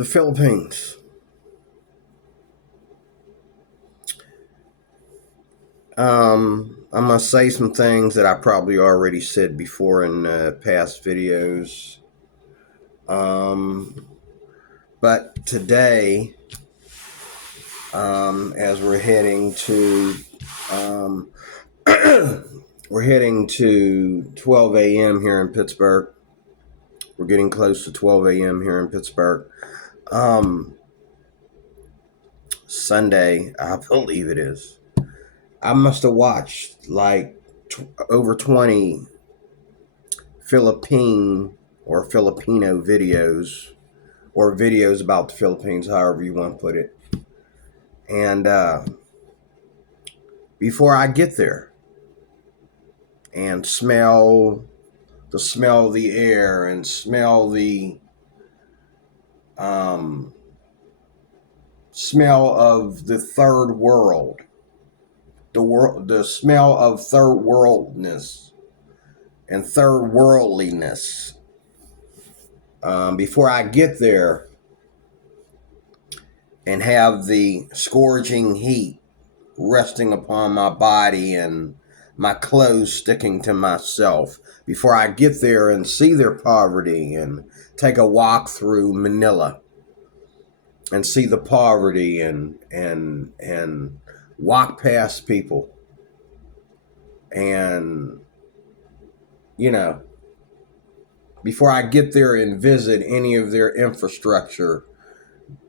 The Philippines. I'm going to say some things that I probably already said before in past videos. But today, as we're heading to, we're heading to 12 a.m. here in Pittsburgh. We're getting close to 12 a.m. here in Pittsburgh. Sunday, I believe it is. I must have watched like over 20 Philippine or Filipino videos or videos about the Philippines, however you want to put it. And before I get there and smell the air and smell the smell of the third world, the smell of third worldness and third worldliness. Before I get there and have the scourging heat resting upon my body and my clothes sticking to myself, before I get there and see their poverty and take a walk through Manila and see the poverty and walk past people and, before I get there and visit any of their infrastructure,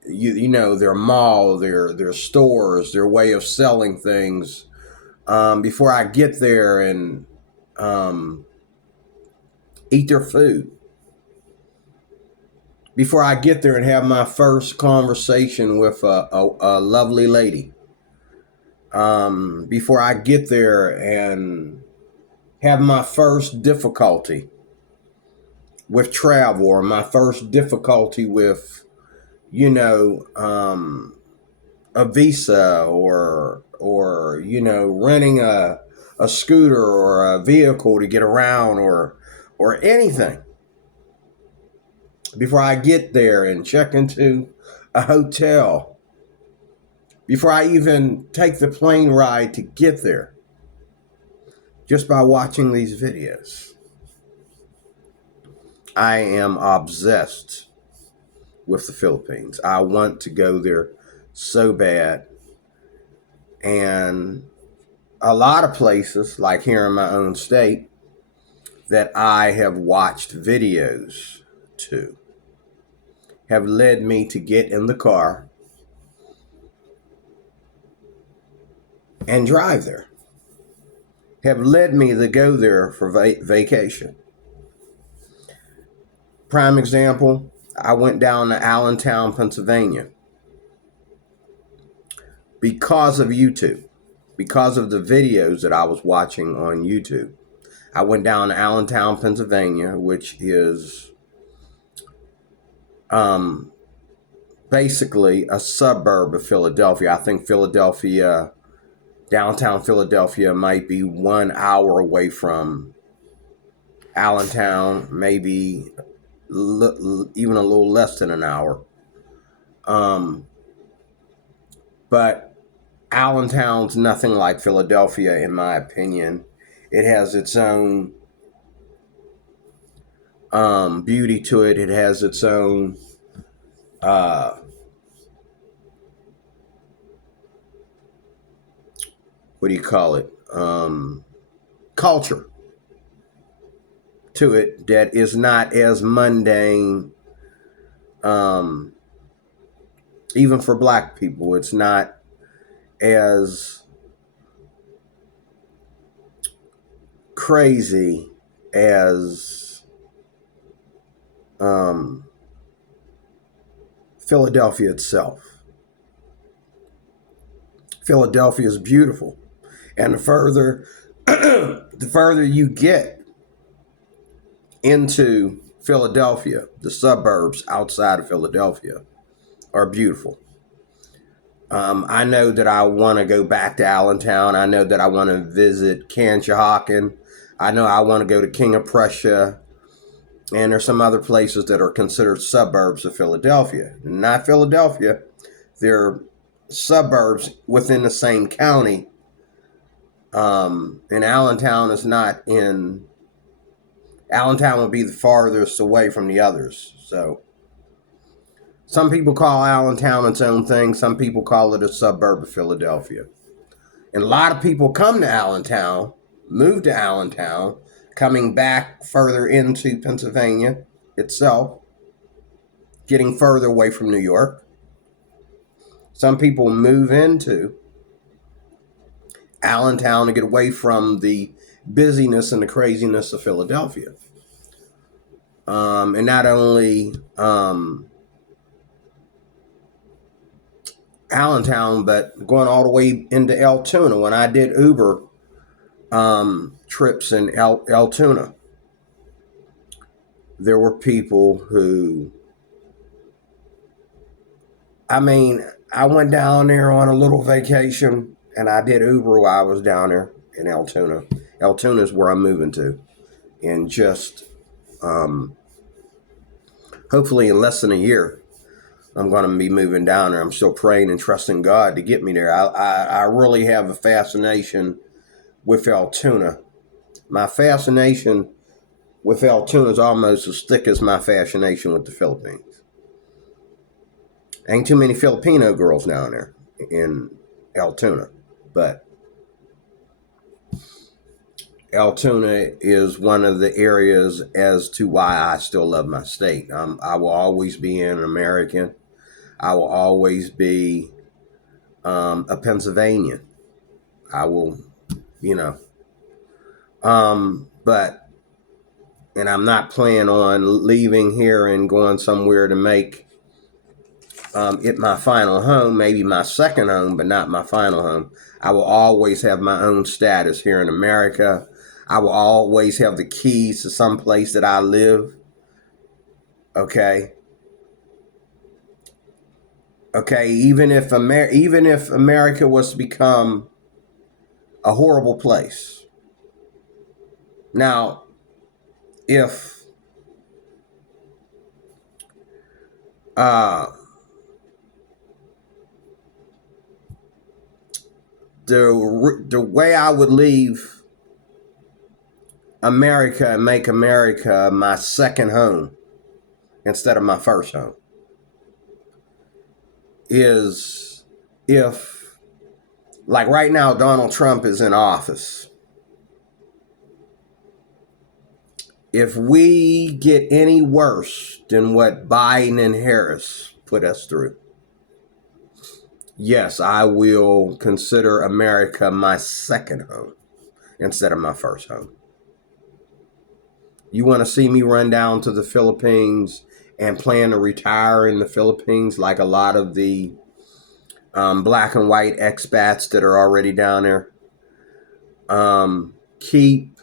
their mall, their stores, their way of selling things, before I get there and eat their food, before I get there and have my first conversation with a lovely lady, before I get there and have my first difficulty with travel or my first difficulty with, a visa or renting a scooter or a vehicle to get around or anything. Before I get there and check into a hotel, before I even take the plane ride to get there, just by watching these videos, I am obsessed with the Philippines. I want to go there so bad. And a lot of places, like here in my own state, that I have watched videos to, have led me to get in the car and drive there, have led me to go there for vacation. Prime example, I went down to Allentown, Pennsylvania because of YouTube, because of the videos that I was watching on YouTube. I went down to Allentown, Pennsylvania, which is basically a suburb of Philadelphia. I think downtown Philadelphia might be 1 hour away from Allentown, maybe even a little less than an hour. But Allentown's nothing like Philadelphia, in my opinion. It has its own beauty to it. It has its own what do you call it? Culture to it that is not as mundane. Even for black people, it's not as crazy as Philadelphia itself. Philadelphia is beautiful, and the further you get into Philadelphia, the suburbs outside of Philadelphia are beautiful. I know that I want to go back to Allentown. I know that I want to visit Conshohocken. I know I want to go to King of Prussia. And there's some other places that are considered suburbs of Philadelphia. Not Philadelphia. They're suburbs within the same county. And Allentown is not in. Allentown would be the farthest away from the others. So some people call Allentown its own thing. Some people call it a suburb of Philadelphia. And a lot of people come to Allentown, move to Allentown, coming back further into Pennsylvania itself, getting further away from New York. Some people move into Allentown to get away from the busyness and the craziness of Philadelphia. And not only Allentown, but going all the way into Altoona. When I did Uber trips in Altoona, there were people who, I went down there on a little vacation and I did Uber while I was down there in Altoona. Altoona is where I'm moving to. And just hopefully in less than a year, I'm going to be moving down there. I'm still praying and trusting God to get me there. I really have a fascination with Altoona. My fascination with Altoona is almost as thick as my fascination with the Philippines. Ain't too many Filipino girls down there in Altoona, but Altoona is one of the areas as to why I still love my state. I will always be an American. I will always be a Pennsylvanian. I will, but, and I'm not planning on leaving here and going somewhere to make it my final home, maybe my second home, but not my final home. I will always have my own status here in America. I will always have the keys to some place that I live. Okay. Even if America was to become a horrible place. Now, if the way I would leave America and make America my second home instead of my first home is if, like right now, Donald Trump is in office. If we get any worse than what Biden and Harris put us through, yes, I will consider America my second home instead of my first home. You want to see me run down to the Philippines and plan to retire in the Philippines like a lot of the black and white expats that are already down there? Keep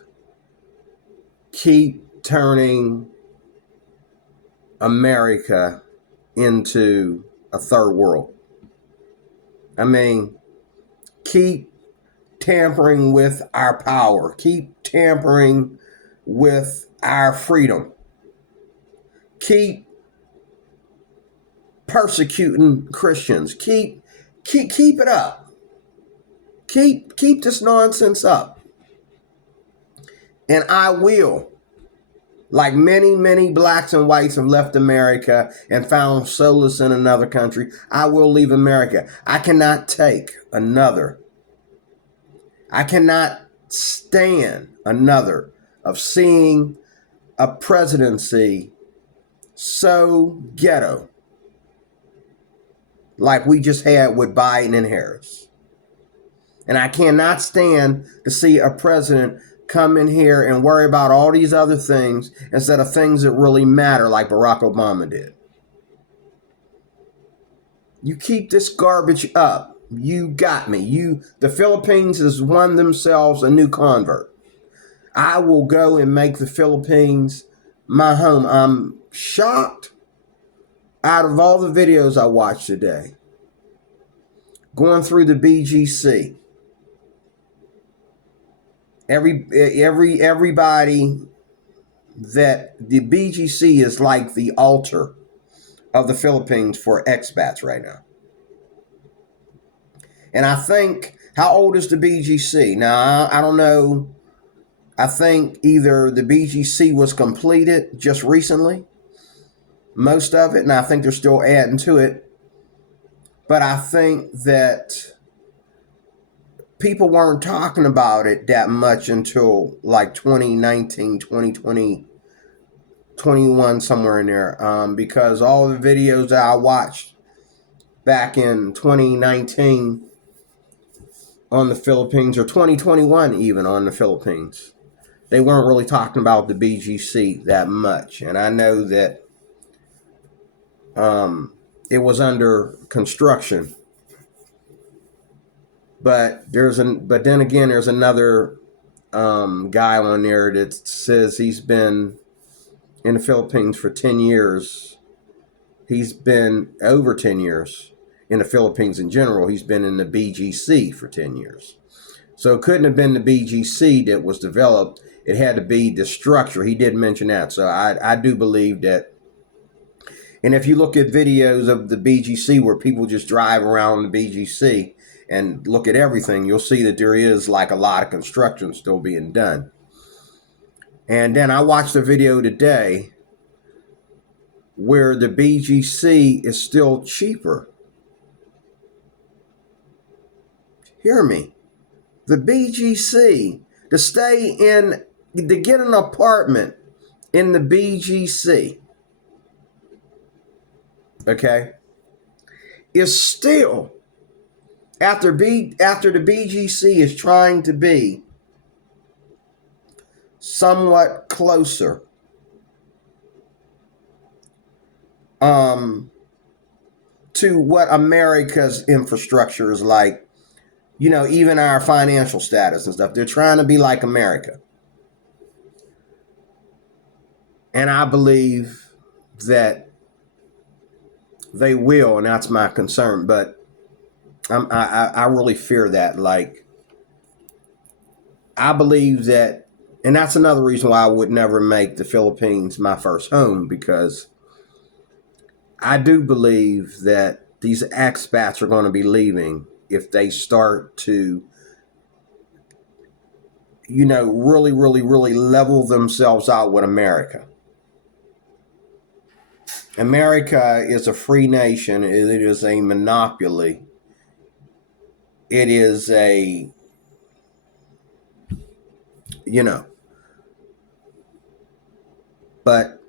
turning America into a third world. Keep tampering with our power. Keep tampering with our freedom. Keep persecuting Christians. Keep it up. Keep this nonsense up. And I will, like many blacks and whites have left America and found solace in another country, I will leave America. I cannot stand another of seeing a presidency so ghetto like we just had with Biden and Harris. And I cannot stand to see a president come in here and worry about all these other things instead of things that really matter, like Barack Obama did. You keep this garbage up, you got me. The Philippines has won themselves a new convert. I will go and make the Philippines my home. I'm shocked out of all the videos I watched today, going through the BGC. Everybody that the BGC is like the altar of the Philippines for expats right now. And I think, how old is the BGC? Now, I don't know. I think either the BGC was completed just recently, most of it, and I think they're still adding to it. But I think that people weren't talking about it that much until like 2019, 2020, 21, somewhere in there, because all the videos that I watched back in 2019 on the Philippines, or 2021 even on the Philippines, they weren't really talking about the BGC that much. And I know that it was under construction, but then again, there's another guy on there that says he's been in the Philippines for 10 years. He's been over 10 years in the Philippines in general. He's been in the BGC for 10 years. So it couldn't have been the BGC that was developed. It had to be the structure. He did mention that. So I do believe that. And if you look at videos of the BGC where people just drive around the BGC and look at everything, you'll see that there is like a lot of construction still being done. And then I watched a video today where the BGC is still cheaper. Hear me. The BGC, to get an apartment in the BGC, okay, is still, after the BGC is trying to be somewhat closer to what America's infrastructure is like, even our financial status and stuff. They're trying to be like America. And I believe that they will, and that's my concern. But I really fear that. Like, I believe that, and that's another reason why I would never make the Philippines my first home, because I do believe that these expats are going to be leaving if they start to, really, really, really level themselves out with America. America is a free nation. It is a monopoly. It is a, but,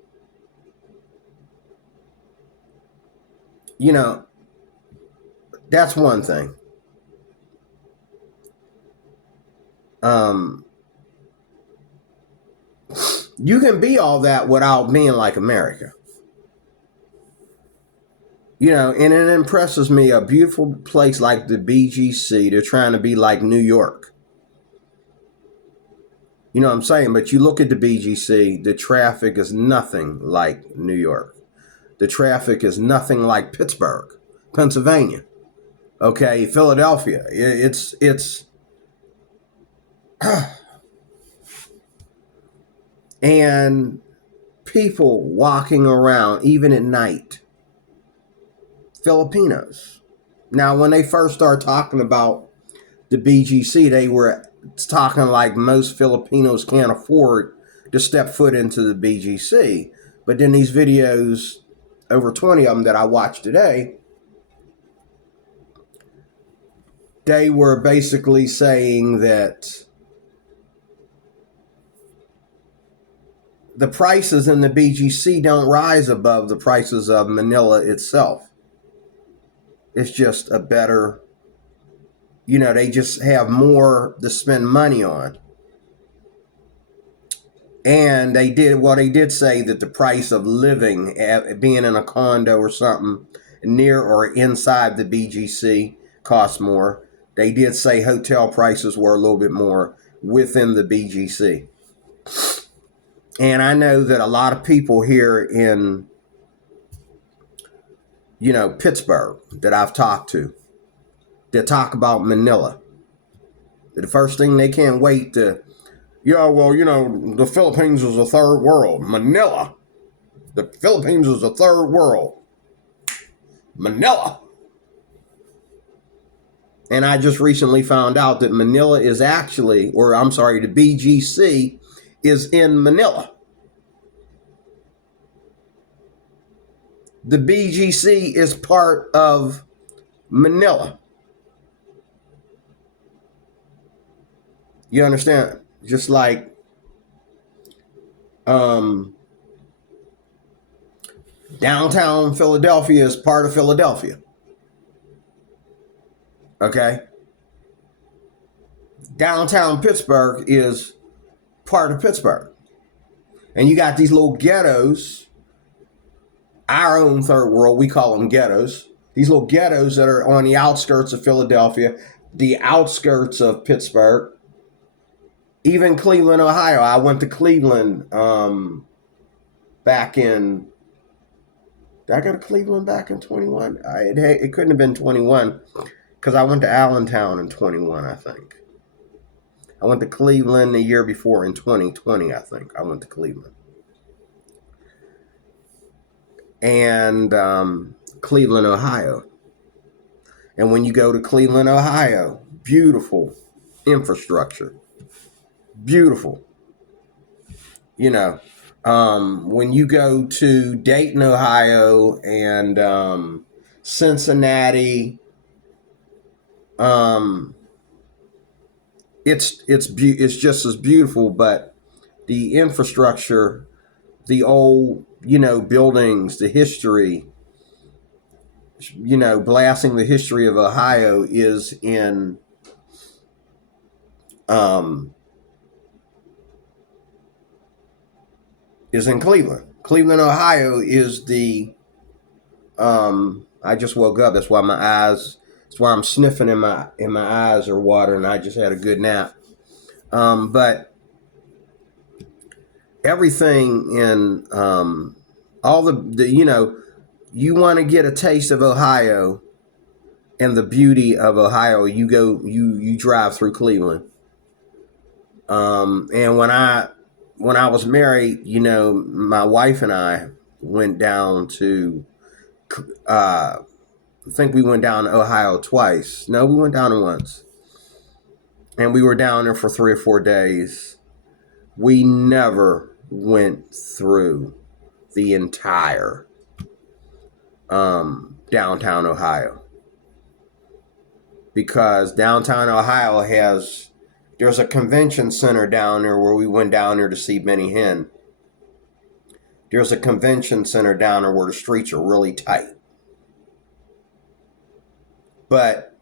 that's one thing. You can be all that without being like America. And it impresses me, a beautiful place like the BGC, they're trying to be like New York. You know what I'm saying? But you look at the BGC, the traffic is nothing like New York. The traffic is nothing like Pittsburgh, Pennsylvania. Okay, Philadelphia. It's and people walking around even at night, Filipinos. Now, when they first started talking about the BGC, they were talking like most Filipinos can't afford to step foot into the BGC. But then these videos, over 20 of them that I watched today, they were basically saying that the prices in the BGC don't rise above the prices of Manila itself. It's just a better, they just have more to spend money on. And they did say that the price of living, being in a condo or something near or inside the BGC, costs more. They did say hotel prices were a little bit more within the BGC. And I know that a lot of people here in, Pittsburgh that I've talked to, that talk about Manila. The first thing they can't wait to, Yeah, well, the Philippines is a third world. Manila. The Philippines is a third world. Manila. And I just recently found out that Manila is actually, or I'm sorry, the BGC is in Manila. The BGC is part of Manila. You understand? Just like downtown Philadelphia is part of Philadelphia. Okay? Downtown Pittsburgh is part of Pittsburgh. And you got these little ghettos, our own third world, we call them ghettos. These little ghettos that are on the outskirts of Philadelphia, the outskirts of Pittsburgh, even Cleveland, Ohio. I went to Cleveland back in, did I go to Cleveland back in 21? It couldn't have been 21 because I went to Allentown in 21, I think. I went to Cleveland the year before in 2020, I think. I went to Cleveland. And Cleveland, Ohio. And when you go to Cleveland, Ohio, beautiful infrastructure. Beautiful. When you go to Dayton, Ohio, and Cincinnati, it's just as beautiful, but the infrastructure, the old buildings, the history, blasting the history of Ohio is in Cleveland. Cleveland, Ohio is the I just woke up. That's why I'm sniffing and my eyes are watering. I just had a good nap. But everything in all the you want to get a taste of Ohio and the beauty of Ohio, you drive through Cleveland. And when I was married, my wife and I went down to, I think we went down to Ohio twice. No, we went down once. And we were down there for 3 or 4 days. We never went through the entire downtown Ohio. Because downtown Ohio there's a convention center down there where we went down there to see Benny Hinn. There's a convention center down there where the streets are really tight. But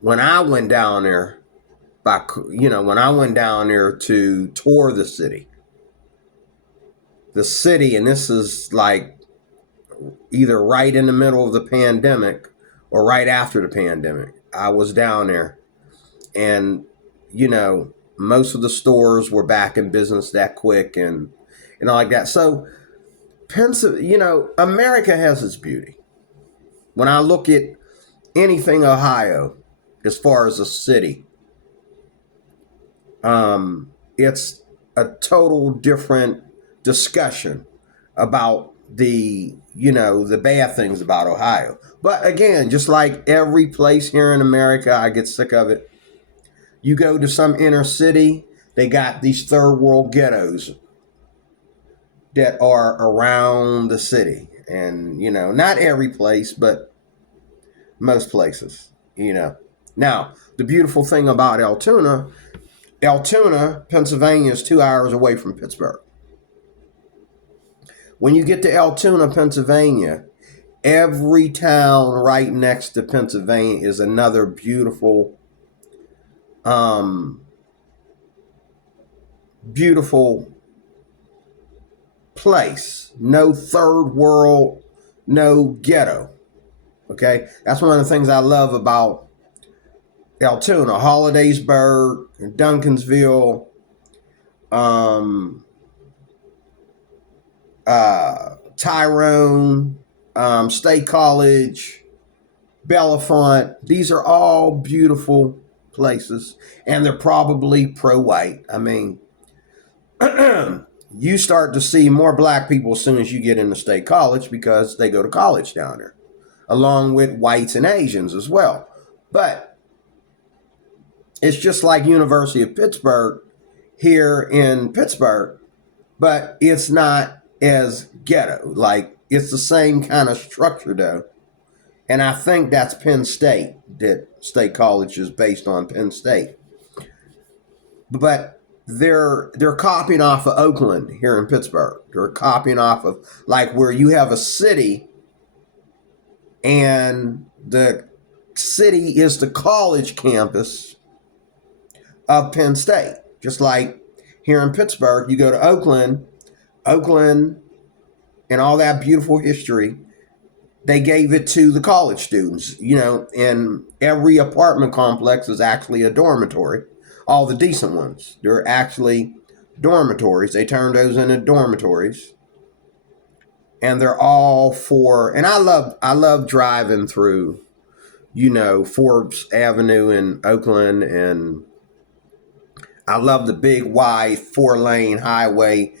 when I went down there, when I went down there to tour the city, and this is like either right in the middle of the pandemic or right after the pandemic, I was down there. And, most of the stores were back in business that quick and all like that. So, America has its beauty. When I look at anything Ohio, as far as a city, it's a total different discussion about the bad things about Ohio. But again, just like every place here in America, I get sick of it. You go to some inner city, they got these third world ghettos that are around the city. And, not every place, but most places, Now, the beautiful thing about Altoona, Pennsylvania is 2 hours away from Pittsburgh. When you get to Altoona, Pennsylvania, every town right next to Pennsylvania is another beautiful beautiful place. No third world, no ghetto. Okay? That's one of the things I love about Altoona. Hollidaysburg, Duncansville, Tyrone, State College, Bellefonte. These are all beautiful places, and they're probably pro-white. I mean, you start to see more black people as soon as you get into State College because they go to college down there, along with whites and Asians as well. But it's just like University of Pittsburgh here in Pittsburgh, but it's not as ghetto. Like, it's the same kind of structure though. And I think that's Penn State, that State College is based on Penn State. But they're copying off of Oakland here in Pittsburgh. They're copying off of, like, where you have a city and the city is the college campus of Penn State. Just like here in Pittsburgh, you go to Oakland and all that beautiful history, they gave it to the college students, and every apartment complex is actually a dormitory. All the decent ones, they're actually dormitories. They turned those into dormitories. And they're all and I love driving through, Forbes Avenue in Oakland, and I love the big wide 4-lane highway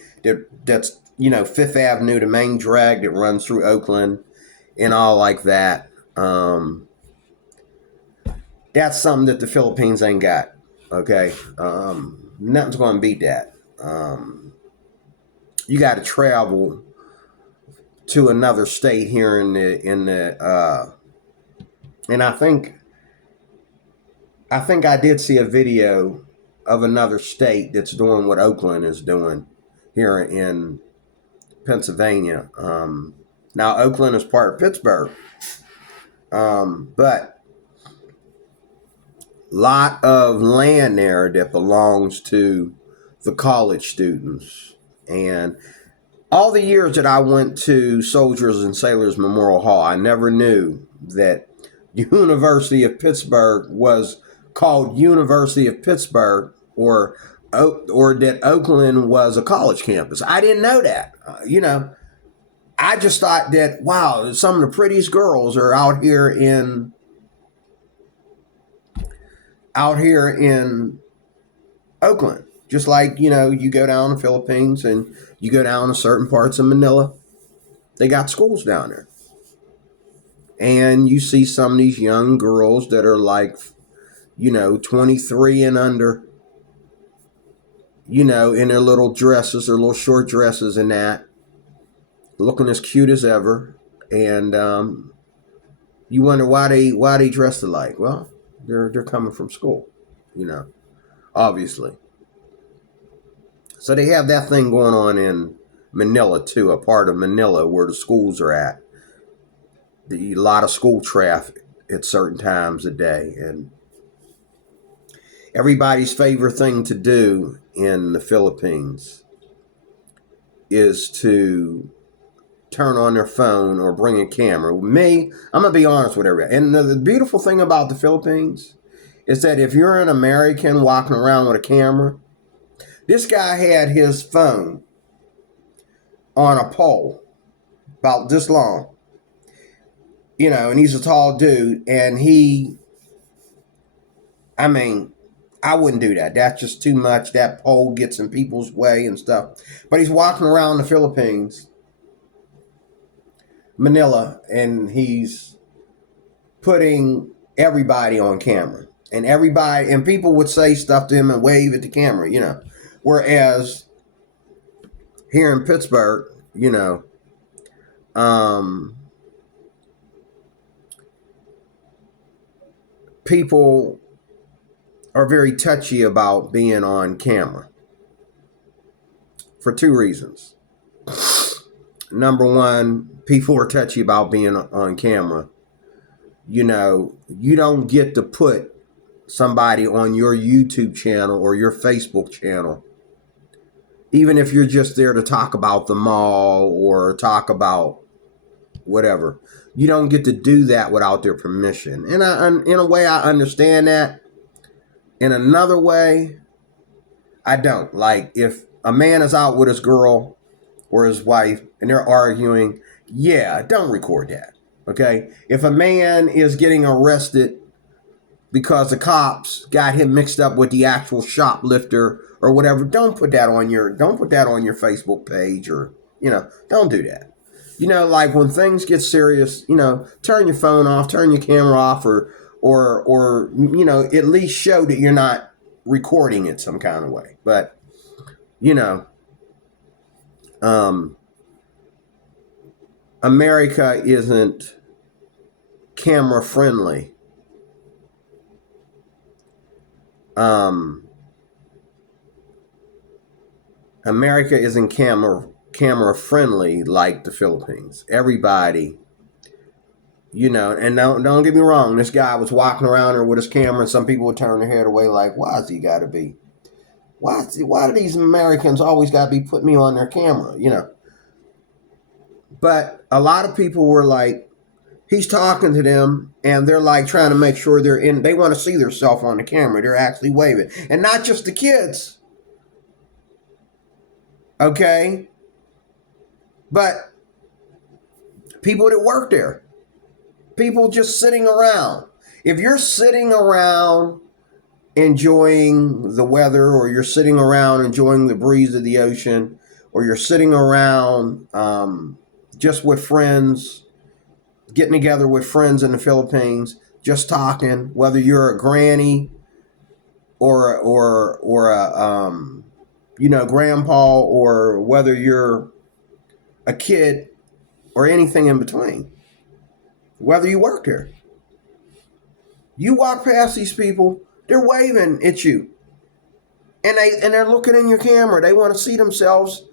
that's Fifth Avenue, the main drag that runs through Oakland and all like that. That's something that the Philippines ain't got. Okay. Nothing's going to beat that. You got to travel to another state here in the and I think I did see a video of another state that's doing what Oakland is doing here in Pennsylvania. Now Oakland is part of Pittsburgh, but lot of land there that belongs to the college students. And all the years that I went to Soldiers and Sailors Memorial Hall, I never knew that University of Pittsburgh was called University of Pittsburgh, or that Oakland was a college campus. I didn't know that. I just thought that, wow, some of the prettiest girls are out here in Oakland. Just like, you go down to the Philippines and you go down to certain parts of Manila, they got schools down there. And you see some of these young girls that are like, 23 and under, in their little dresses, their little short dresses and that, looking as cute as ever. And you wonder why they dress alike. Well, they're coming from school, obviously. So they have that thing going on in Manila too, a part of Manila where the schools are at. A lot of school traffic at certain times a day. And everybody's favorite thing to do in the Philippines is to turn on their phone or bring a camera. Me, I'm going to be honest with everybody. And the beautiful thing about the Philippines is that if you're an American walking around with a camera, this guy had his phone on a pole about this long, and he's a tall dude, and I wouldn't do that. That's just too much. That pole gets in people's way and stuff. But he's walking around the Philippines, Manila, and he's putting everybody on camera. And people would say stuff to him and wave at the camera, Whereas here in Pittsburgh, people are very touchy about being on camera for two reasons. Number one, people are touchy about being on camera. You don't get to put somebody on your YouTube channel or your Facebook channel, even if you're just there to talk about the mall or talk about whatever. You don't get to do that without their permission. And in a way, I understand that. In another way, I don't. Like, if a man is out with his girl or his wife and they're arguing, yeah, don't record that. Okay? If a man is getting arrested because the cops got him mixed up with the actual shoplifter or whatever. Don't put that on your Facebook page, or don't do that. Like when things get serious, turn your phone off, turn your camera off, or at least show that you're not recording it some kind of way. But America isn't camera friendly. America isn't camera friendly like the Philippines. Everybody, and don't get me wrong, this guy was walking around there with his camera, and some people would turn their head away like, why has he got to be? Why do these Americans always got to be putting me on their camera? But a lot of people were like, he's talking to them, and they're like trying to make sure they want to see themselves on the camera. They're actually waving. And not just the kids. Okay? But people that work there. People just sitting around. If you're sitting around enjoying the weather, or you're sitting around enjoying the breeze of the ocean, or you're sitting around just with friends, getting together with friends in the Philippines, just talking, whether you're a granny or a grandpa, or whether you're a kid or anything in between, whether you work there, you walk past these people, they're waving at you, and they're looking in your camera. They want to see themselves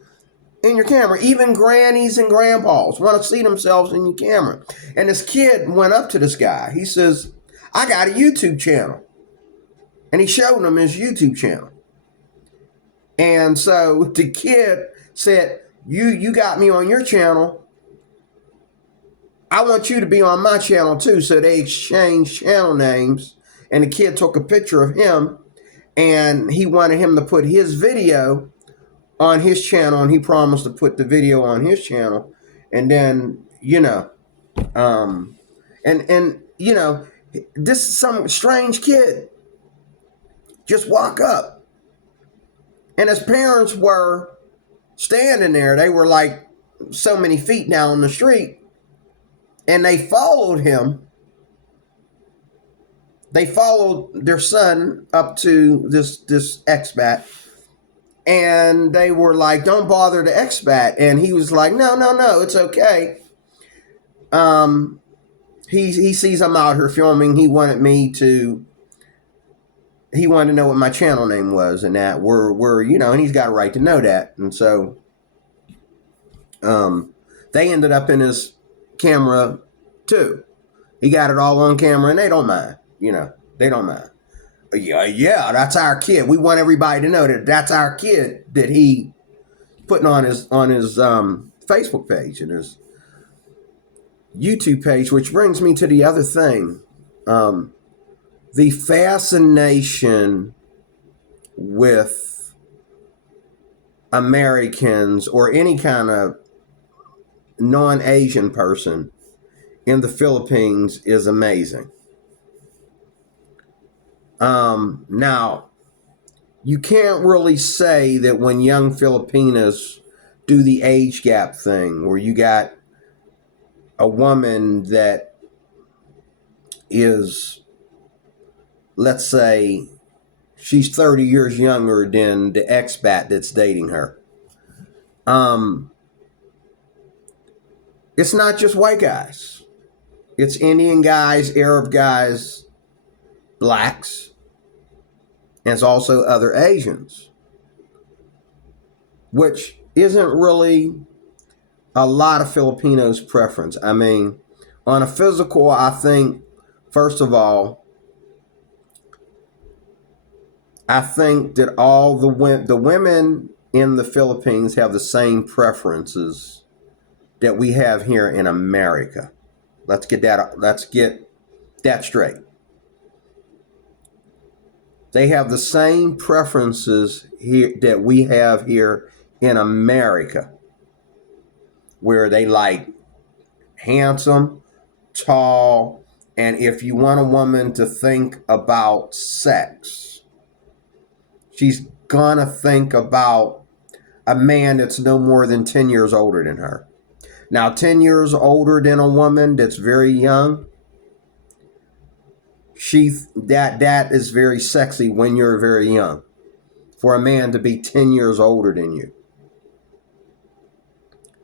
in your camera. Even grannies and grandpas want to see themselves in your camera. And this kid went up to this guy. He says, I got a YouTube channel. And he showed him his YouTube channel. And so the kid said, you got me on your channel. I want you to be on my channel too. So they exchanged channel names, and the kid took a picture of him, and he wanted him to put his video on his channel, and he promised to put the video on his channel. And then, this is some strange kid just walk up, and his parents were standing there. They were like so many feet down the street, and they followed him. They followed their son up to this expat, and they were like, don't bother the expat. And he was like, no, it's okay. He sees I'm out here filming. He wanted to know what my channel name was, and that we're and he's got a right to know that. And so they ended up in his camera too. He got it all on camera, and they don't mind. They don't mind. Yeah, that's our kid. We want everybody to know that that's our kid that he putting on his Facebook page and his YouTube page. Which brings me to the other thing. The fascination with Americans or any kind of non-Asian person in the Philippines is amazing. Now, you can't really say that when young Filipinas do the age gap thing, where you got a woman that is, let's say, she's 30 years younger than the expat that's dating her. It's not just white guys. It's Indian guys, Arab guys, blacks, and it's also other Asians, which isn't really a lot of Filipinos' preference. I mean, on a physical, I think, first of all, I think that all the women in the Philippines have the same preferences that we have here in America. Let's get that straight. They have the same preferences here that we have here in America, where they like handsome, tall, And if you want a woman to think about sex, she's gonna think about a man that's no more than 10 years older than her. Now, 10 years older than a woman that's very young, that is very sexy when you're very young. For a man to be 10 years older than you.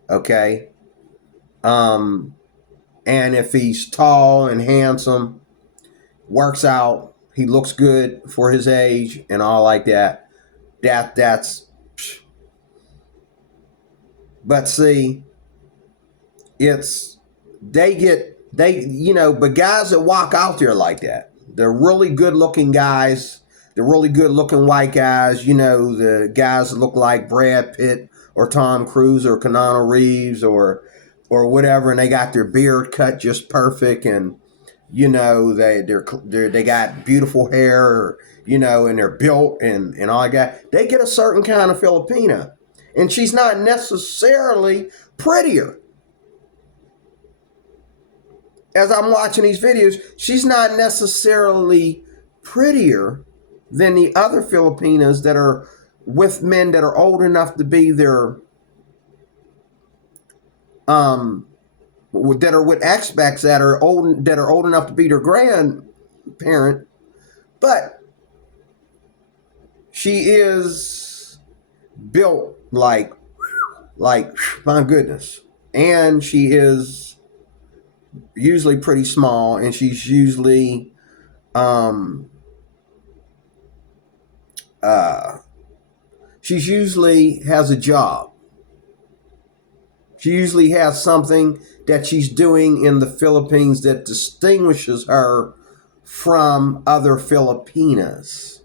Okay? And if he's tall and handsome, works out, he looks good for his age and all like that, that's but see, it's but guys that walk out there like that, they're really good looking guys, they're really good looking white guys, the guys that look like Brad Pitt or Tom Cruise or Keanu Reeves or whatever, and they got their beard cut just perfect, and they got beautiful hair, and they're built and all that. They get a certain kind of Filipina, and she's not necessarily prettier. As I'm watching these videos, she's not necessarily prettier than the other Filipinas that are with men that are old enough to be their that are with expats that are old enough to be their grandparent, but she is built like my goodness, and she is usually pretty small, and she's usually has a job. She usually has something that she's doing in the Philippines that distinguishes her from other Filipinas.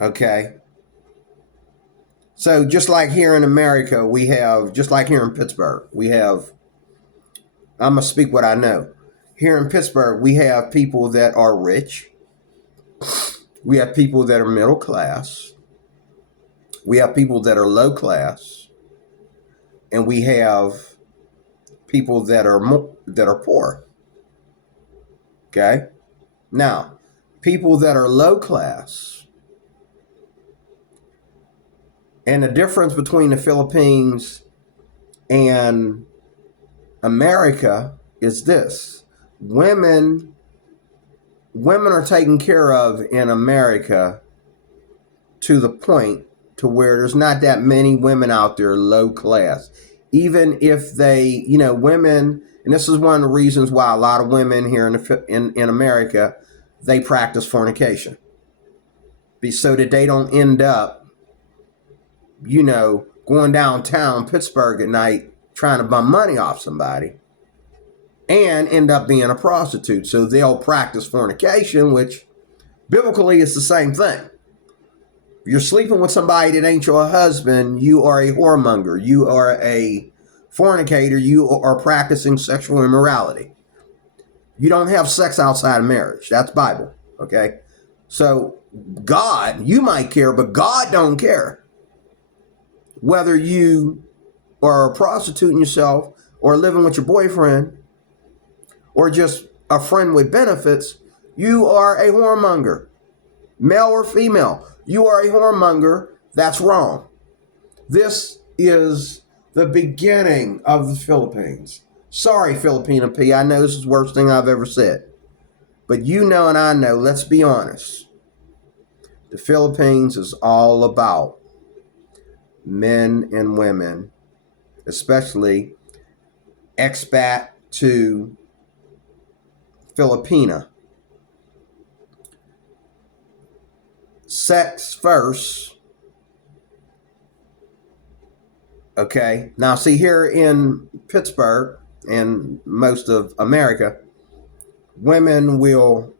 Okay? So just like here in America, just like here in Pittsburgh, I'm going to speak what I know. Here in Pittsburgh, we have people that are rich. We have people that are middle class. We have people that are low class. And we have people that are poor. Okay? Now, people that are low class, and the difference between the Philippines and America is this. Women are taken care of in America to the point to where there's not that many women out there low class. Even if they, women, and this is one of the reasons why a lot of women here in America, they practice fornication. So that they don't end up, going downtown Pittsburgh at night trying to bum money off somebody and end up being a prostitute. So they'll practice fornication, which biblically is the same thing. If you're sleeping with somebody that ain't your husband, you are a whoremonger. You are a fornicator. You are practicing sexual immorality. You don't have sex outside of marriage. That's Bible. Okay? So God, you might care, but God don't care. Whether you are prostituting yourself or living with your boyfriend or just a friend with benefits, you are a whoremonger. Male or female, you are a whoremonger. That's wrong. This is the beginning of the Philippines. Sorry, Filipina P. I know this is the worst thing I've ever said. But you know and I know, let's be honest. The Philippines is all about men and women, especially expat to Filipina. Sex first. Okay. Now, see, here in Pittsburgh and most of America, women will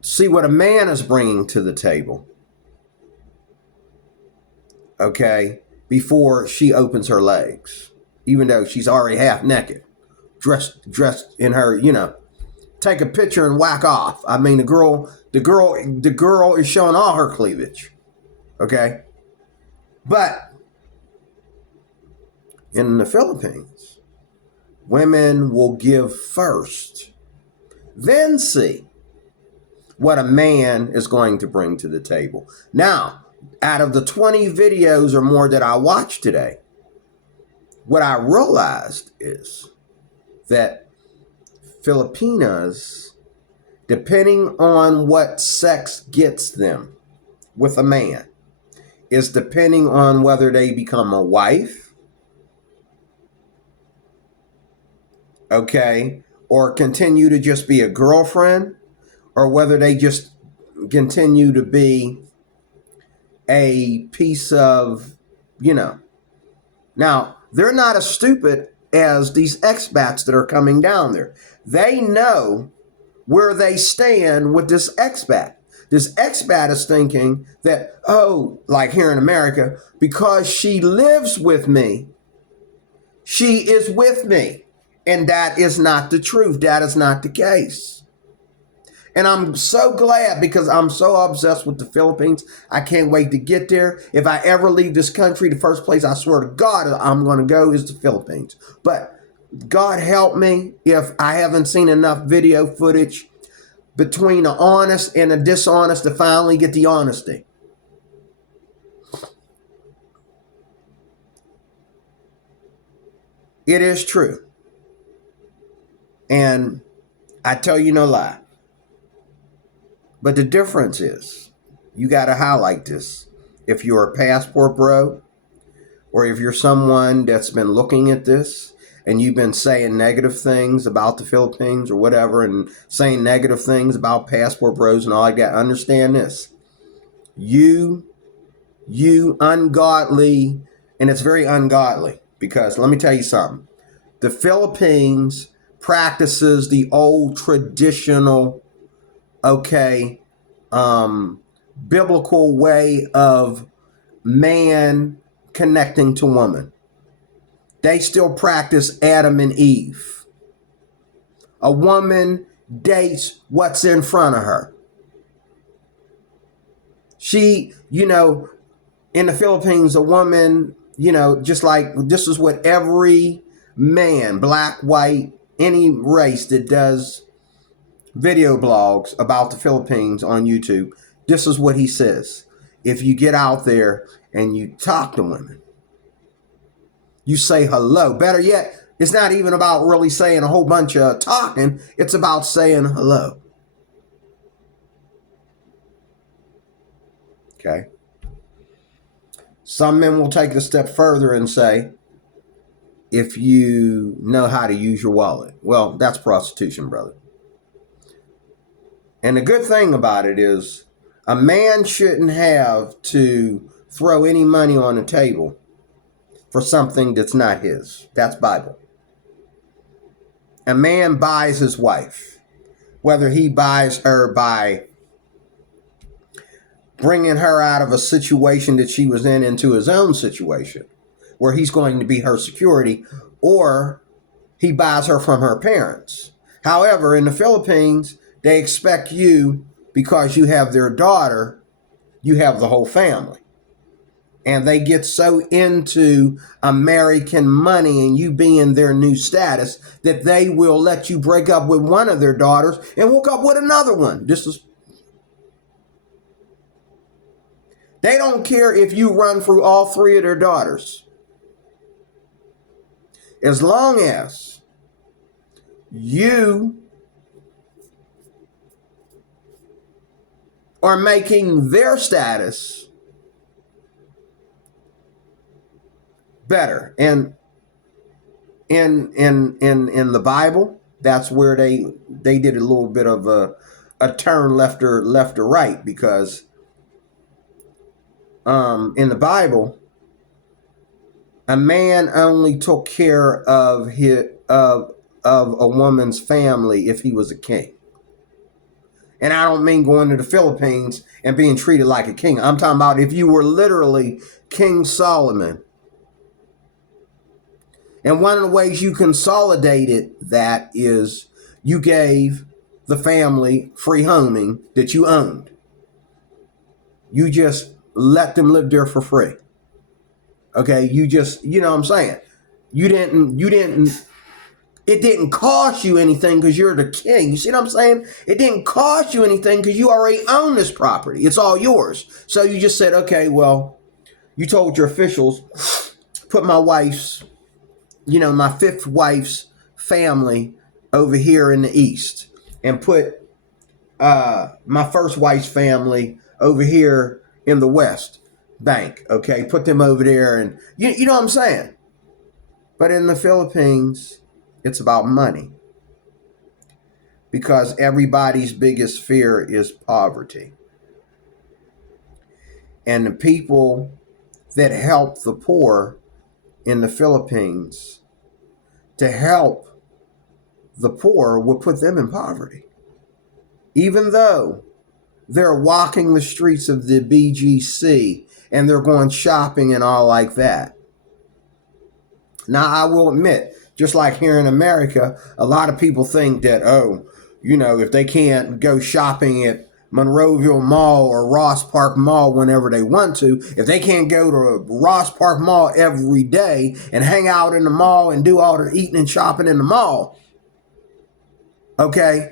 see what a man is bringing to the table, okay, before she opens her legs, even though she's already half naked, dressed in her, take a picture and whack off. I mean, the girl is showing all her cleavage, okay? But in the Philippines, women will give first, then see what a man is going to bring to the table. Now, out of the 20 videos or more that I watched today, what I realized is that Filipinas, depending on what sex gets them with a man, is depending on whether they become a wife, okay, or continue to just be a girlfriend, or whether they just continue to be a piece of, Now, they're not as stupid as these expats that are coming down there. They know where they stand with this expat. This expat is thinking that, oh, like here in America, because she lives with me, she is with me. And that is not the truth. That is not the case. And I'm so glad, because I'm so obsessed with the Philippines. I can't wait to get there. If I ever leave this country, the first place I swear to God I'm going to go is the Philippines. But God help me if I haven't seen enough video footage between the honest and the dishonest to finally get the honesty. It is true. And I tell you no lie. But the difference is, you got to highlight this. If you're a passport bro, or if you're someone that's been looking at this and you've been saying negative things about the Philippines or whatever, and saying negative things about passport bros and all like that, understand this. You ungodly, and it's very ungodly, because let me tell you something. The Philippines practices the old traditional, biblical way of man connecting to woman. They still practice Adam and Eve. A woman dates what's in front of her. She, in the Philippines, a woman, just like, this is what every man, black, white, any race that does video blogs about the Philippines on YouTube, this is what he says. If you get out there and you talk to women, you say hello. Better yet, it's not even about really saying a whole bunch of talking. It's about saying hello. Okay. Some men will take it a step further and say, if you know how to use your wallet. Well, that's prostitution, brother. And the good thing about it is, a man shouldn't have to throw any money on the table for something that's not his. That's Bible. A man buys his wife, whether he buys her by bringing her out of a situation that she was in into his own situation, where he's going to be her security, or he buys her from her parents. However, in the Philippines, they expect you, because you have their daughter, you have the whole family. And they get so into American money and you being their new status that they will let you break up with one of their daughters and hook up with another one. They don't care if you run through all three of their daughters. As long as you are making their status better. And in the Bible, that's where they did a little bit of a turn left or right, because in the Bible, a man only took care of a woman's family if he was a king. And I don't mean going to the Philippines and being treated like a king. I'm talking about if you were literally King Solomon. And one of the ways you consolidated that is you gave the family free homing that you owned. You just let them live there for free. Okay, you just, you know what I'm saying? It didn't cost you anything because you're the king. You see what I'm saying? It didn't cost you anything because you already own this property. It's all yours. So you just said, okay, well, you told your officials, put my wife's, my fifth wife's family over here in the east, and put my first wife's family over here in the west bank. Okay, put them over there, and you know what I'm saying? But in the Philippines, it's about money, because everybody's biggest fear is poverty. And the people that help the poor in the Philippines to help the poor will put them in poverty. Even though they're walking the streets of the BGC and they're going shopping and all like that. Now, I will admit, just like here in America, a lot of people think that, if they can't go shopping at Monroeville Mall or Ross Park Mall whenever they want to, if they can't go to Ross Park Mall every day and hang out in the mall and do all their eating and shopping in the mall, okay,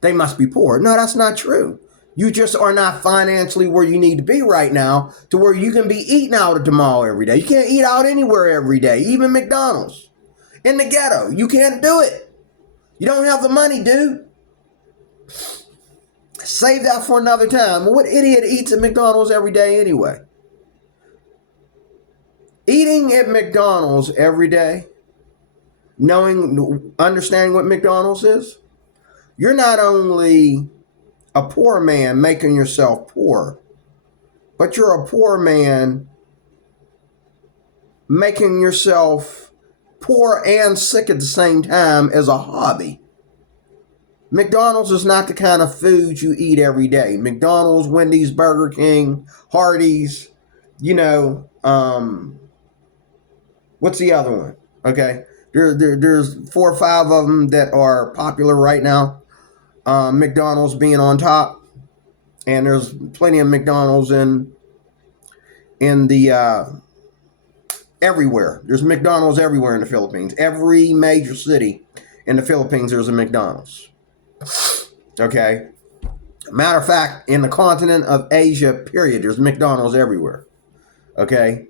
they must be poor. No, that's not true. You just are not financially where you need to be right now to where you can be eating out at the mall every day. You can't eat out anywhere every day, even McDonald's. In the ghetto, you can't do it. You don't have the money, dude. Save that for another time. What idiot eats at McDonald's every day anyway? Eating at McDonald's every day, understanding what McDonald's is, you're not only a poor man making yourself poor, but you're a poor man making yourself poor and sick at the same time as a hobby. McDonald's is not the kind of food you eat every day. McDonald's, Wendy's, Burger King, Hardee's, what's the other one? Okay, there's 4 or 5 of them that are popular right now. McDonald's being on top, and there's plenty of McDonald's in the everywhere. There's McDonald's everywhere in the Philippines. Every major city in the Philippines, there's a McDonald's. Okay. Matter of fact, in the continent of Asia, period, there's McDonald's everywhere. Okay.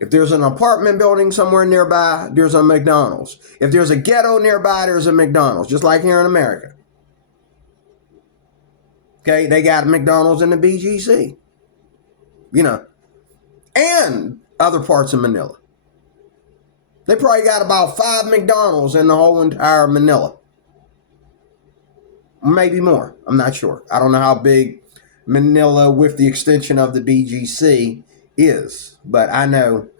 If there's an apartment building somewhere nearby, there's a McDonald's. If there's a ghetto nearby, there's a McDonald's, just like here in America. Okay, they got McDonald's in the BGC, and other parts of Manila. They probably got about 5 McDonald's in the whole entire Manila. Maybe more. I'm not sure. I don't know how big Manila with the extension of the BGC is, but I know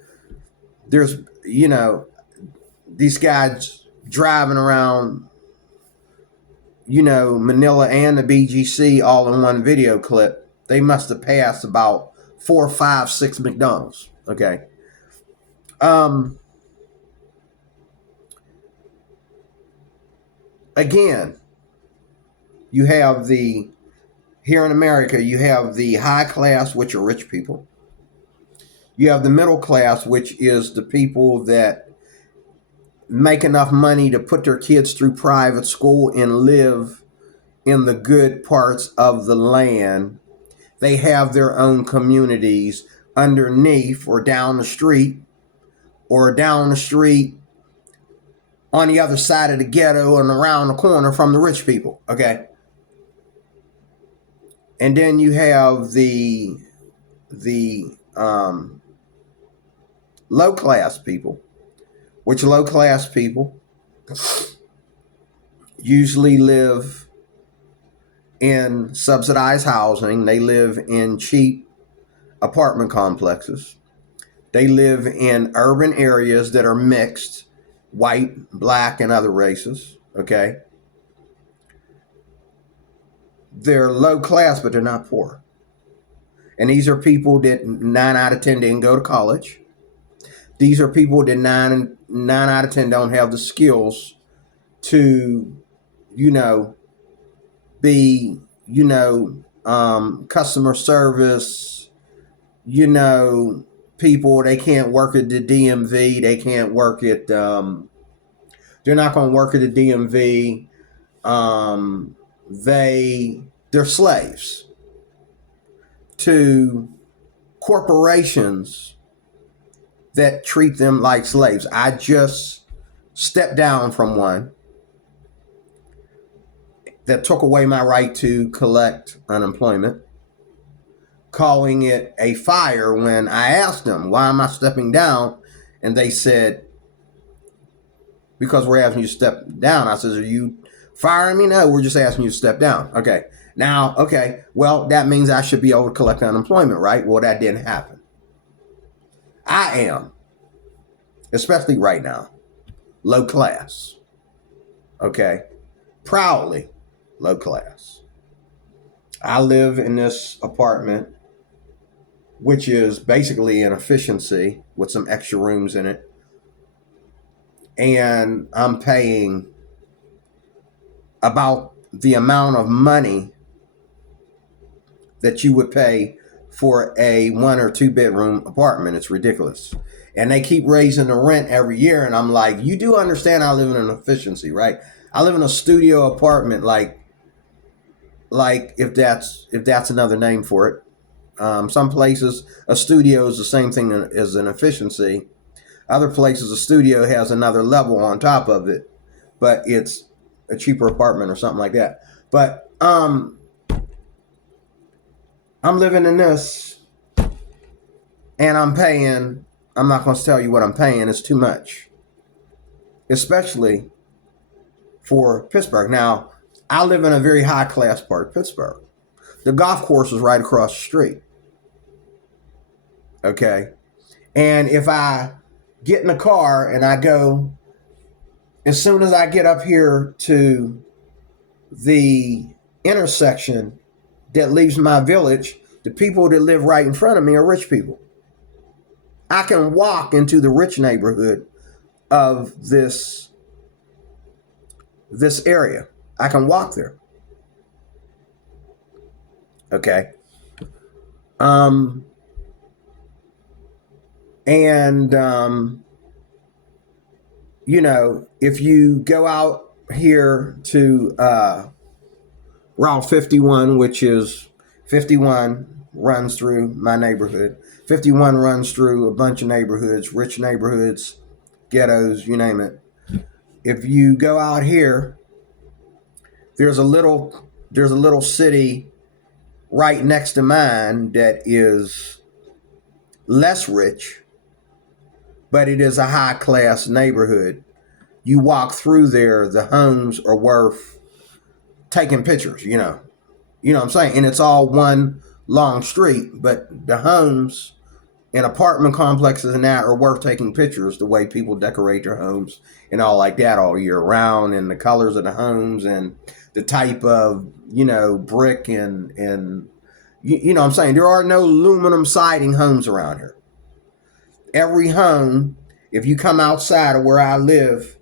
there's, these guys driving around, Manila and the BGC all in one video clip. They must have passed about 4, 5, 6 McDonald's. Okay. Again, you have here in America, you have the high class, which are rich people. You have the middle class, which is the people that make enough money to put their kids through private school and live in the good parts of the land. They have their own communities underneath or down the street on the other side of the ghetto and around the corner from the rich people. Okay. And then you have the low class people, which low class people usually live in subsidized housing. They live in cheap apartment complexes. They live in urban areas that are mixed, white, black, and other races. Okay. They're low class, but they're not poor. And these are people that 9 out of 10 didn't go to college. These are people that 9 out of 10 don't have the skills to, be, customer service, you know, people, they can't work at the DMV. They can't work at, they're not going to work at the DMV. Um, they're slaves to corporations that treat them like slaves. I just stepped down from one that took away my right to collect unemployment, calling it a fire when I asked them, why am I stepping down? And they said, because we're asking you to step down. I said, are you firing me? No, we're just asking you to step down. Okay. Now, okay, well, that means I should be able to collect unemployment, right? Well, that didn't happen. I am, especially right now, low class. Okay. Proudly low class. I live in this apartment, which is basically an efficiency with some extra rooms in it. And I'm paying about the amount of money that you would pay for a 1 or 2 bedroom apartment. It's ridiculous. And they keep raising the rent every year. And I'm like, you do understand I live in an efficiency, right? I live in a studio apartment, like if that's another name for it. Some places a studio is the same thing as an efficiency. Other places a studio has another level on top of it, but it's a cheaper apartment or something like that. But I'm living in this, and I'm paying. I'm not going to tell you what I'm paying. It's too much, especially for Pittsburgh. Now, I live in a very high class part of Pittsburgh. The golf course is right across the street. Okay, and if I get in the car and I go, as soon as I get up here to the intersection that leaves my village, the people that live right in front of me are rich people. I can walk into the rich neighborhood of this area. I can walk there. Okay. You know, if you go out here to Route 51, which is 51 runs through my neighborhood. 51 runs through a bunch of neighborhoods, rich neighborhoods, ghettos, you name it. If you go out here, there's a little city right next to mine that is less rich, but it is a high class neighborhood. You walk through there, the homes are worth taking pictures, you know what I'm saying? And it's all one long street, but the homes and apartment complexes and that are worth taking pictures, the way people decorate their homes and all like that all year round, and the colors of the homes and the type of, brick and you know what I'm saying? There are no aluminum siding homes around here. Every home, if you come outside of where I live,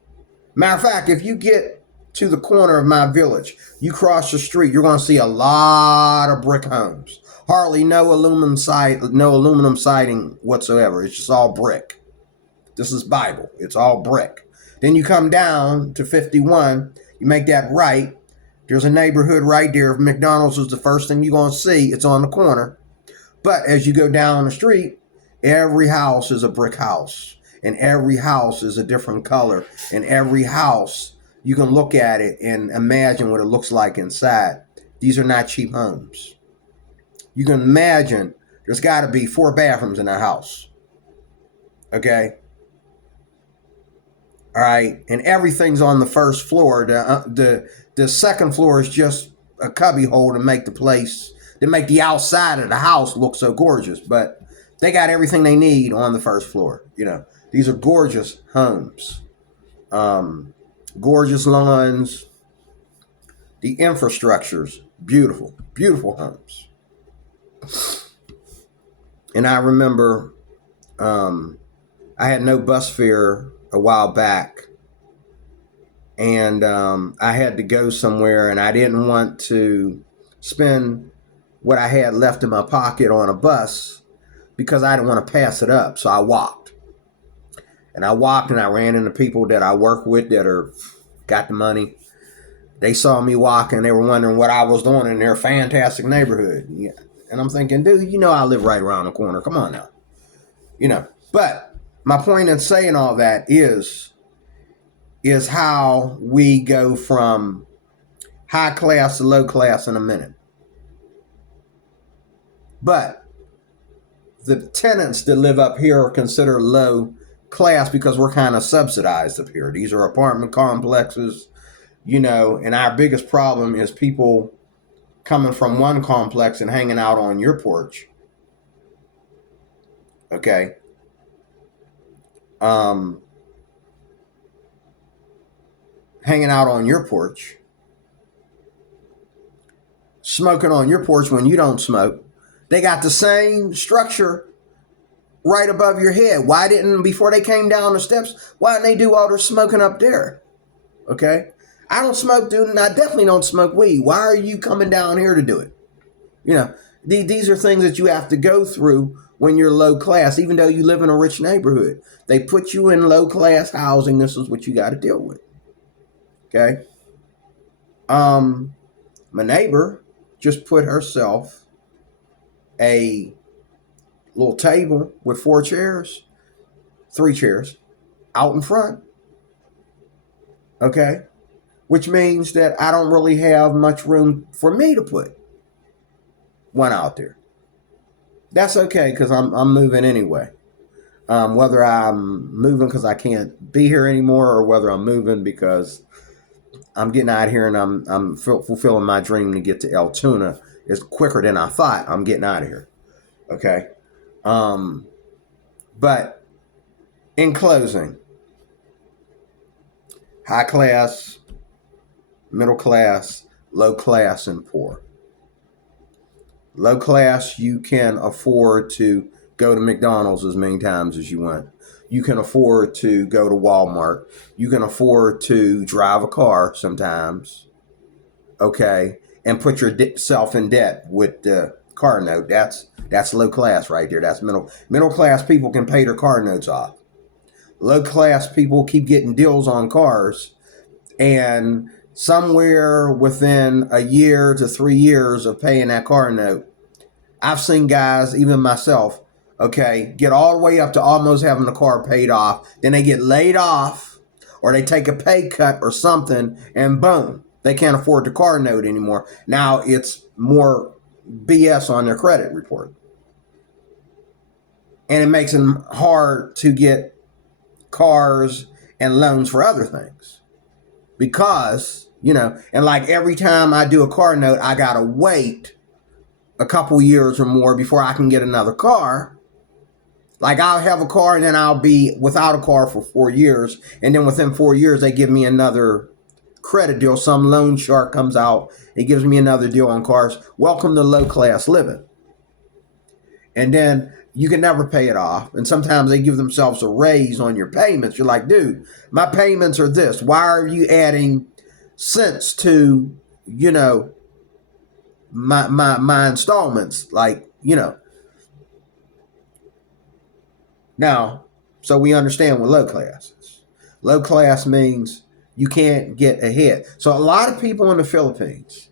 matter of fact, if you get to the corner of my village, you cross the street, you're going to see a lot of brick homes. Hardly no aluminum siding whatsoever. It's just all brick. This is Bible. It's all brick. Then you come down to 51, you make that right. There's a neighborhood right there. If McDonald's is the first thing you're going to see, it's on the corner. But as you go down the street, every house is a brick house. And every house is a different color. And every house, you can look at it and imagine what it looks like inside. These are not cheap homes. You can imagine there's got to be 4 bathrooms in that house. Okay? All right? And everything's on the first floor. The second floor is just a cubby hole to make the outside of the house look so gorgeous. But they got everything they need on the first floor. These are gorgeous homes. Gorgeous lawns. The infrastructure's beautiful, beautiful homes. And I remember I had no bus fare a while back, and I had to go somewhere, and I didn't want to spend what I had left in my pocket on a bus. because I didn't want to pass it up. So I walked. And I walked and I ran into people that I work with that got the money. They saw me walking. They were wondering what I was doing in their fantastic neighborhood. Yeah. And I'm thinking, dude, I live right around the corner. Come on now. But my point in saying all that is how we go from high class to low class in a minute. But the tenants that live up here are considered low class because we're kind of subsidized up here. These are apartment complexes, and our biggest problem is people coming from one complex and hanging out on your porch. Okay. Hanging out on your porch, smoking on your porch when you don't smoke. They got the same structure right above your head. Before they came down the steps, why didn't they do all their smoking up there? Okay. I don't smoke, dude, and I definitely don't smoke weed. Why are you coming down here to do it? These are things that you have to go through when you're low class, even though you live in a rich neighborhood. They put you in low class housing. This is what you got to deal with. Okay. My neighbor just put herself a little table with 3 chairs out in front. Okay. Which means that I don't really have much room for me to put one out there. That's okay, because I'm moving anyway. Whether I'm moving because I can't be here anymore, or whether I'm moving because I'm getting out of here and I'm fulfilling my dream to get to Altoona is quicker than I thought. I'm getting out of here. Okay. But in closing, high class, middle class, low class, and poor. Low class, you can afford to go to McDonald's as many times as you want. You can afford to go to Walmart. You can afford to drive a car sometimes, okay, and put yourself in debt with the car note. That's low class right there. That's middle class people can pay their car notes off. Low class people keep getting deals on cars, and somewhere within a year to 3 years of paying that car note, I've seen guys, even myself, okay, get all the way up to almost having the car paid off. Then they get laid off, or they take a pay cut or something, and boom, they can't afford the car note anymore. Now it's more BS on their credit report. And it makes them hard to get cars and loans for other things. Because, and like every time I do a car note, I got to wait a couple years or more before I can get another car. Like I'll have a car and then I'll be without a car for 4 years. And then within 4 years, they give me another credit deal. Some loan shark comes out. It gives me another deal on cars. Welcome to low class living. And then you can never pay it off. And sometimes they give themselves a raise on your payments. You're like, dude, my payments are this. Why are you adding cents to, my installments? Now, so we understand what low class is. Low class means you can't get ahead. So a lot of people in the Philippines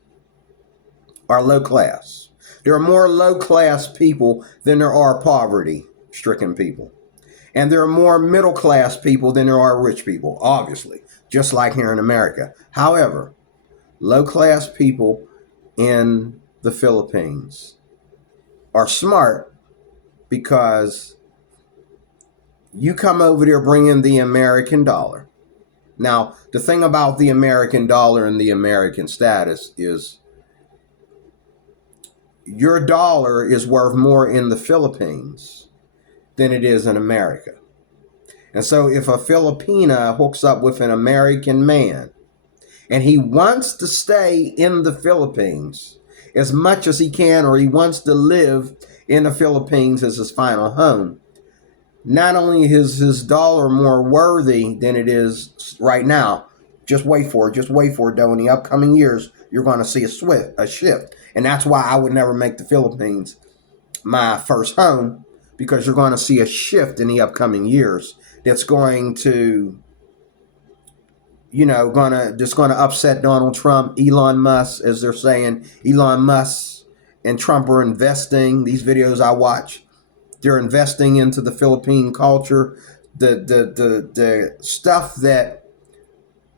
are low class. There are more low class people than there are poverty stricken people. And there are more middle class people than there are rich people, obviously, just like here in America. However, low class people in the Philippines are smart because you come over there bringing the American dollar. Now, the thing about the American dollar and the American status is your dollar is worth more in the Philippines than it is in America. And so if a Filipina hooks up with an American man and he wants to stay in the Philippines as much as he can, or he wants to live in the Philippines as his final home, not only is his dollar more worthy than it is right now, just wait for it, though. In the upcoming years, you're going to see a shift. And that's why I would never make the Philippines my first home, because you're going to see a shift in the upcoming years that's going to, just going to upset Donald Trump. Elon Musk, as they're saying, Elon Musk and Trump are investing. These videos I watch, they're investing into the Philippine culture. The stuff that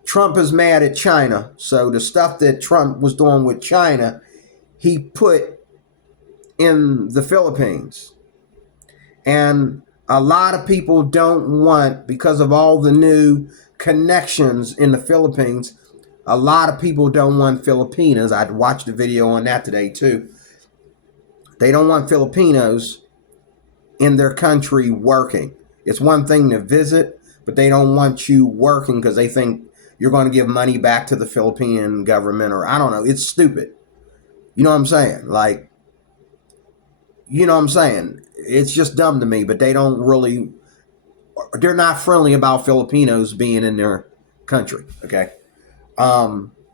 Trump is mad at China. So the stuff that Trump was doing with China, he put in the Philippines. And a lot of people don't want, because of all the new connections in the Philippines, a lot of people don't want Filipinos. I watched a video on that today too. They don't want Filipinos in their country working. It's one thing to visit, but they don't want you working because they think you're going to give money back to the Philippine government, or I don't know. It's stupid. You know what I'm saying? Like, you know what I'm saying? It's just dumb to me, but they're not friendly about Filipinos being in their country. Okay.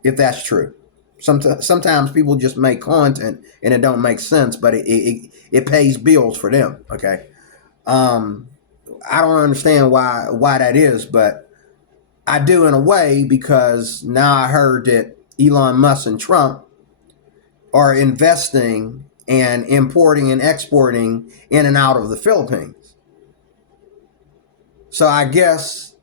If that's true. Sometimes people just make content and it don't make sense, but it pays bills for them. Okay. I don't understand why that is, but I do in a way, because now I heard that Elon Musk and Trump are investing and importing and exporting in and out of the Philippines. So I guess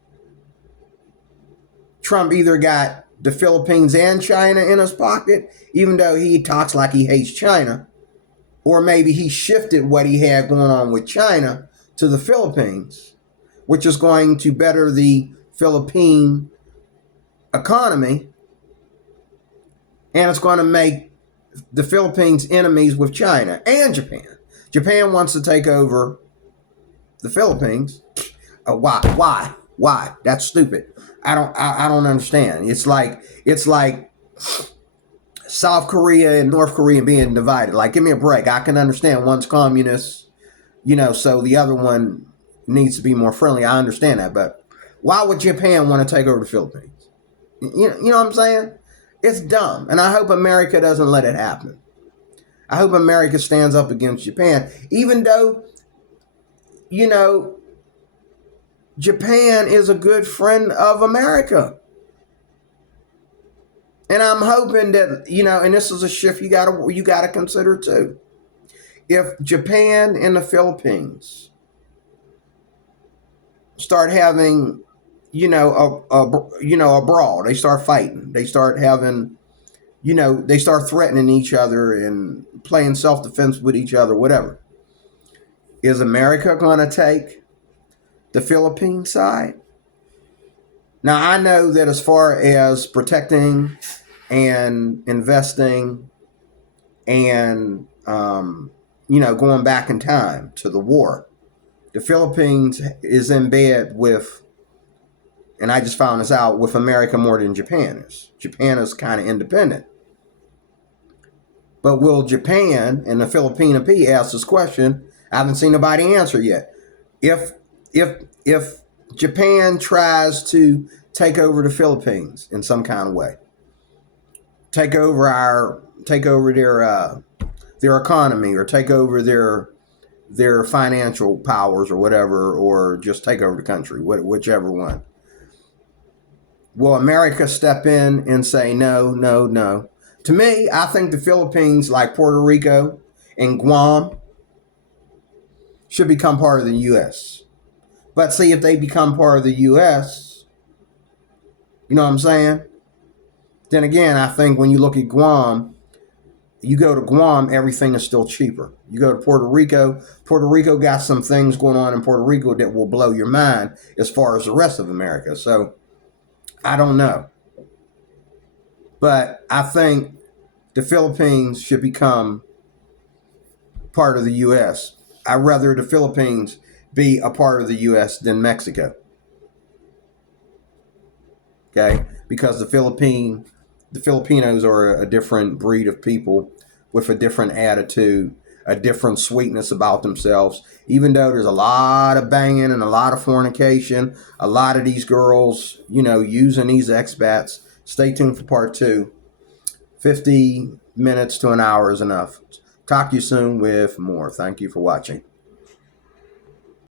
Trump either got the Philippines and China in his pocket, even though he talks like he hates China, or maybe he shifted what he had going on with China to the Philippines, which is going to better the Philippine economy, and it's going to make the Philippines enemies with China and Japan. Japan wants to take over the Philippines. Why? That's stupid. I don't understand. It's like South Korea and North Korea being divided. Like, give me a break. I can understand one's communist, so the other one needs to be more friendly. I understand that, but why would Japan want to take over the Philippines? You know what I'm saying? It's dumb, and I hope America doesn't let it happen. I hope America stands up against Japan, even though, Japan is a good friend of America. And I'm hoping that, and this is a shift you gotta consider too. If Japan and the Philippines start having, a brawl, they start fighting, they start having, they start threatening each other and playing self-defense with each other, whatever. Is America going to take the Philippine side? Now, I know that as far as protecting and investing and, going back in time to the war, the Philippines is in bed with, and I just found this out, with America more than Japan is. Japan is kind of independent. But will Japan, and the Filipino P asked this question, I haven't seen nobody answer yet. If Japan tries to take over the Philippines in some kind of way, take over their economy, or take over their financial powers or whatever, or just take over the country, whichever one. Will America step in and say no, no, no? To me, I think the Philippines, like Puerto Rico and Guam, should become part of the U.S. But see, if they become part of the U.S., you know what I'm saying? Then again, I think when you look at Guam, you go to Guam, everything is still cheaper. You go to Puerto Rico got some things going on in Puerto Rico that will blow your mind as far as the rest of America. So, I don't know. But I think the Philippines should become part of the U.S. I'd rather the Philippines be a part of the U.S. than Mexico. Okay? Because the Filipinos are a different breed of people with a different attitude, a different sweetness about themselves. Even though there's a lot of banging and a lot of fornication, a lot of these girls, using these expats. Stay tuned for part 2. 50 minutes to an hour is enough. Talk to you soon with more. Thank you for watching.